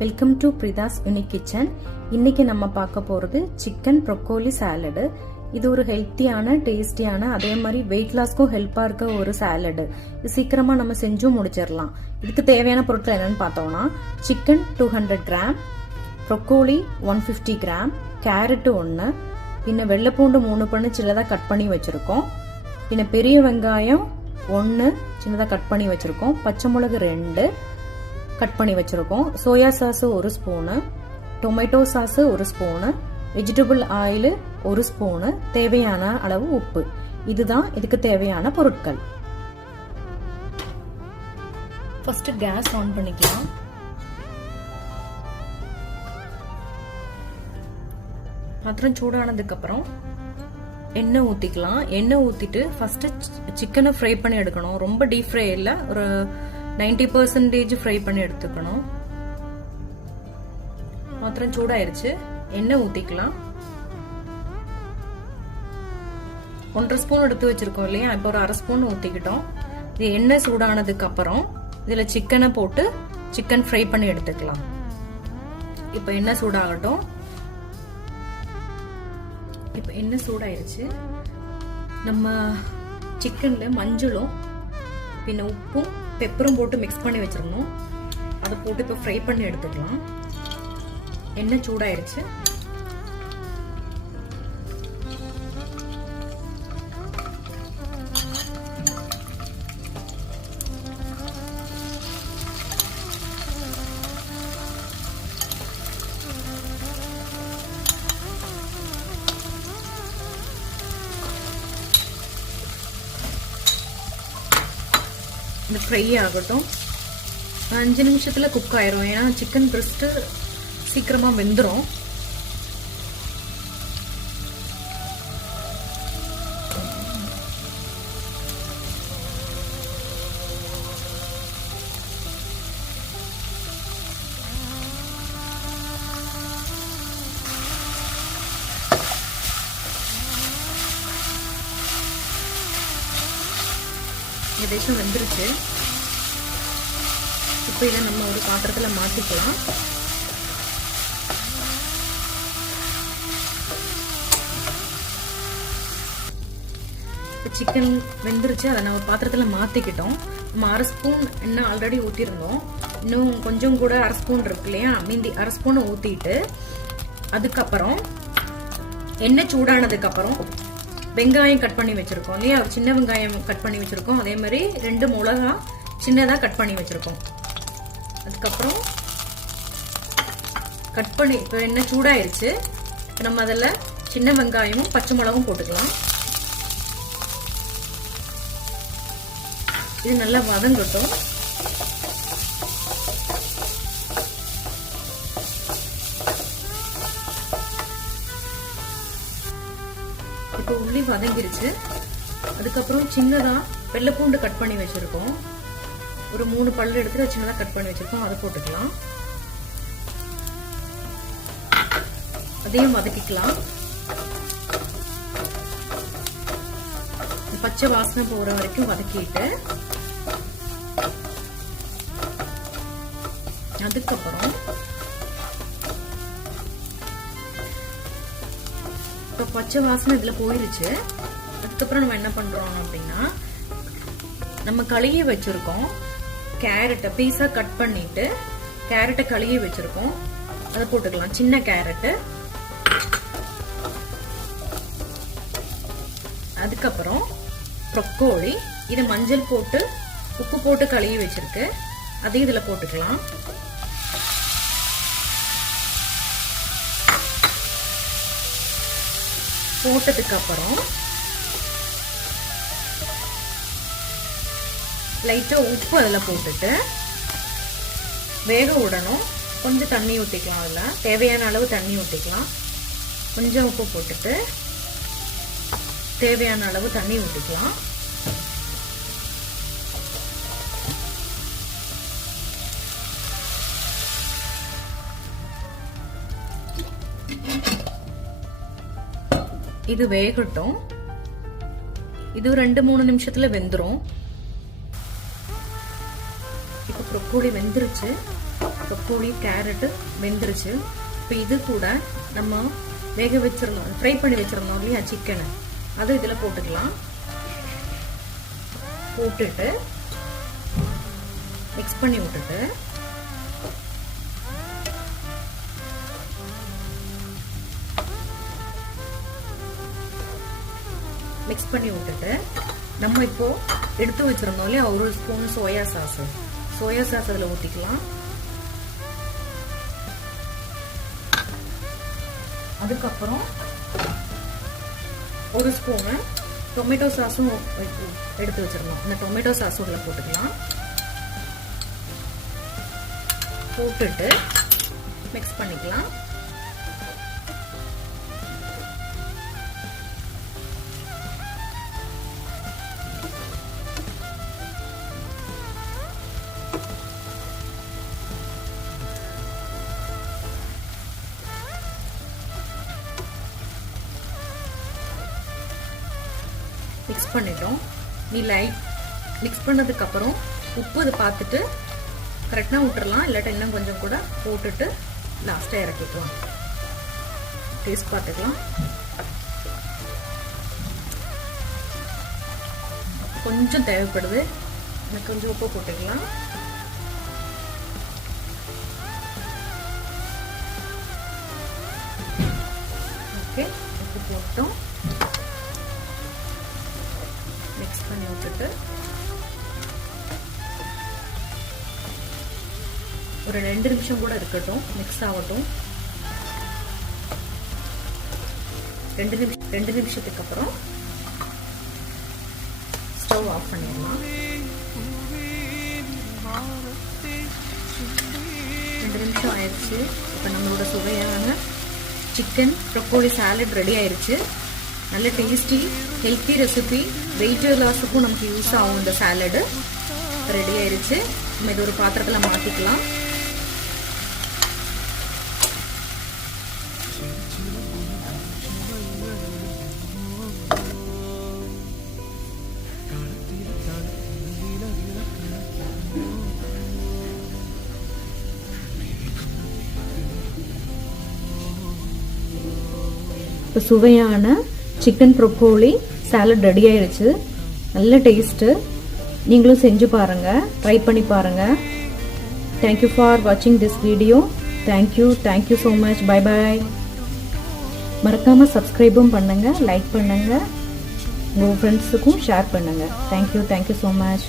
Welcome to Pritha's unique kitchen. இன்னைக்கு நம்ம பார்க்க போறது சிக்கன் ப்ரோக்கோலி சாலடு. இது ஒரு ஹெல்த்தியான, டேஸ்டியான, அதே மாதிரி வெயிட் லாஸ்க்கும் ஹெல்ப்பா இருக்க ஒரு சாலடு. இது சீக்கிரமா நம்ம செஞ்சும் முடிச்சிடலாம். இதுக்கு தேவையான பொருட்கள் என்னன்னு பார்த்தோம்னா, chicken 200 gram, broccoli 150 gram, carrot 1, பின்ன வெள்ளைப்பூண்டு 3 பண்ணி சின்னதாக கட் பண்ணி வச்சிருக்கோம், பின்ன பெரிய வெங்காயம் 1 சின்னதாக கட் பண்ணி வச்சிருக்கோம், பச்சை மிளகு 2 கட் பண்ணி வச்சிருக்கோம், soya sauce 1 spoon, tomato sauce 1 spoon, vegetable oil 1 spoon, தேவையான அளவு உப்பு. இதுதான் இதுக்கு தேவையான பொருட்கள். ஃபர்ஸ்ட் கேஸ் ஆன் பண்ணிக்கலாம். பாத்திரம் சூடானதுக்கு அப்புறம் எண்ணெய் ஊத்திக்கலாம். எண்ணெய் ஊத்திட்டு ஃபர்ஸ்ட் சிக்கனை ஃப்ரை பண்ணி எடுக்கணும். ரொம்ப டீப் ஃப்ரை இல்ல, ஒரு 90% ஃப்ரை பண்ணி எடுத்துக்கணும். பாத்திரம் சூடாயிருச்சு, எண்ணெய் ஊத்திக்கலாம். 1.5 ஸ்பூன் எடுத்து வச்சிருக்கோம் இல்லையா, இப்போ ஒரு 1/2 ஸ்பூன் ஊத்திக்கிட்டோம். இது எண்ணெய் சூடானதுக்கு அப்புறம் இதுல சிக்கனை போட்டு சிக்கன் ஃப்ரை பண்ணி எடுத்துக்கலாம். இப்போ எண்ணெய் சூடாகட்டும். இப்போ எண்ணெய் சூடாயிருச்சு. நம்ம சிக்கன்ல மஞ்சளும் பின்ன உப்பும் பெப்பரும் போட்டு மிக்ஸ் பண்ணி வச்சிடணும். அதை போட்டு இப்போ ஃப்ரை பண்ணி எடுத்துக்கலாம். எண்ணெய் சூடாயிருச்சு. இந்த ஃப்ரை ஆகட்டும். 5 நிமிஷத்துல குக் ஆயிரும். ஏன்னா சிக்கன் பிரெஸ்ட் சீக்கிரமா வெந்துடும். ஏதாச்சும் வெந்துருச்சு. இப்போ இதை நம்ம ஒரு பாத்திரத்துல மாத்திக்கலாம். சிக்கன் வெந்துருச்சு, அதை நம்ம பாத்திரத்துல மாத்திக்கிட்டோம். நம்ம 1/2 ஸ்பூன் எண்ணெய் ஆல்ரெடி ஊத்திருந்தோம். இன்னும் கொஞ்சம் கூட 1/2 ஸ்பூன் இருக்கு இல்லையா, மீதி 1/2 ஸ்பூன் ஊத்திட்டு அதுக்கப்புறம் எண்ணெய் சூடானதுக்கு அப்புறம் வெங்காயம் கட் பண்ணி வச்சிருக்கோம் இல்லையா, சின்ன வெங்காயம் கட் பண்ணி வச்சிருக்கோம். அதே மாதிரி 2 மிளகா சின்னதா கட் பண்ணி வச்சிருக்கோம். அதுக்கப்புறம் கட் பண்ணி இப்போ எண்ணெய் சூடாயிருச்சு. நம்ம அதில் சின்ன வெங்காயமும் பச்சை மிளகும் போட்டுக்கலாம். இது நல்லா வதங்கட்டும். இப்போ உள்ளி வதங்கிருச்சு. அதுக்கப்புறம் சின்னதா வெள்ளைப்பூண்டு கட் பண்ணி வச்சிருக்கோம். ஒரு 3 பல்லு எடுத்து சின்னதா கட் பண்ணி வச்சிருக்கோம், அதை போட்டுக்கலாம். அதையும் வதக்கிக்கலாம். பச்சை வாசனை போற வரைக்கும் வதக்கிட்டு அதுக்கப்புறம் இப்போ பச்சை வாசனை இதுல போயிருச்சு. அதுக்கப்புறம் நம்ம என்ன பண்றோம் அப்படின்னா, நம்ம கழுகி வச்சிருக்கோம் கேரட்டை பீஸா கட் பண்ணிட்டு கேரட்டை கழுகி வச்சிருக்கோம், அதை போட்டுக்கலாம். சின்ன கேரட்டு. அதுக்கப்புறம் ப்ரோக்கோலி, இது மஞ்சள் போட்டு உப்பு போட்டு கழுகி வச்சிருக்கு, அதையும் இதுல போட்டுக்கலாம். போட்டதுக்கு அப்புறம் லைட்டா உப்பு அதில் போட்டுட்டு வேக விடணும். கொஞ்சம் தண்ணி ஊற்றிக்கலாம். அதில் தேவையான அளவு தண்ணி ஊற்றிக்கலாம். கொஞ்சம் உப்பு போட்டுட்டு தேவையான அளவு தண்ணி ஊற்றிக்கலாம். இது வேகட்டும். இது 2-3 நிமிஷத்துல வெந்துரும். இப்போ ப்ரோக்கோலி வெந்துருச்சு. ப்ரொக்கோலி கேரட்டு வெந்துருச்சு. இப்போ இது கூட நம்ம வேக வச்சிருந்தோம், ஃப்ரை பண்ணி வச்சிருந்தோம் இல்லையா சிக்கனை, அதை இதில் போட்டுக்கலாம். போட்டுட்டு மிக்ஸ் பண்ணி விட்டுட்டு நம்ம இப்போ எடுத்து வச்சிருந்தோம் இல்லையா ஒரு ஸ்பூன் சோயா சாஸ் அதில் ஊற்றிக்கலாம். அதுக்கப்புறம் ஒரு ஸ்பூனு டொமேட்டோ சாஸும் எடுத்து வச்சிருந்தோம், இந்த டொமேட்டோ சாஸும் இதில் போட்டுக்கலாம். போட்டுட்டு மிக்ஸ் பண்ணிக்கலாம். மிக்ஸ் பண்ணிட்டோம். நீ லைட் மிக்ஸ் பண்ணதுக்கப்புறம் உப்பு இதை பார்த்துட்டு கரெக்டாக விட்டுறலாம், இல்லாட்டா இன்னும் கொஞ்சம் கூட போட்டுட்டு லாஸ்ட்டாக இறக்கிக்கலாம். டேஸ்ட் பார்த்துக்கலாம். கொஞ்சம் தேவைப்படுது, எனக்கு கொஞ்சம் உப்பு போட்டுக்கலாம். ஓகே, உப்பு போட்டோம். மிக்ஸ் பண்ணி விட்டுட்டு ஒரு 2 நிமிஷம் கூட இருக்கட்டும், மிக்ஸ் ஆகட்டும். 2 நிமிஷத்துக்கு அப்புறம் ஸ்டவ் ஆஃப் பண்ணிடலாம். 2 நிமிஷம் ஆயிடுச்சு. இப்போ நம்மளோட சுவையான சிக்கன் ப்ரொக்கோலி சாலட் ரெடி ஆயிடுச்சு. நல்ல டேஸ்டி ஹெல்த்தி ரெசிபி, வெயிட் லாஸுக்கும் நமக்கு யூஸ் ஆகும். இந்த சாலடு ரெடி ஆயிடுச்சு. நம்ம இது ஒரு பாத்திரத்தில் மாற்றிக்கலாம். இப்போ சுவையான சிக்கன் ப்ரொக்கோலி சாலட் ரெடி ஆயிடுச்சு. நல்ல டேஸ்ட்டு. நீங்களும் செஞ்சு பாருங்கள், ட்ரை பண்ணி பாருங்கள். தேங்க்யூ ஃபார் வாட்சிங் this video. Thank you so much. Bye bye. மறக்காமல் சப்ஸ்கிரைபும் பண்ணுங்கள், லைக் பண்ணுங்கள், உங்கள் ஃப்ரெண்ட்ஸுக்கும் ஷேர் பண்ணுங்கள். Thank you so much.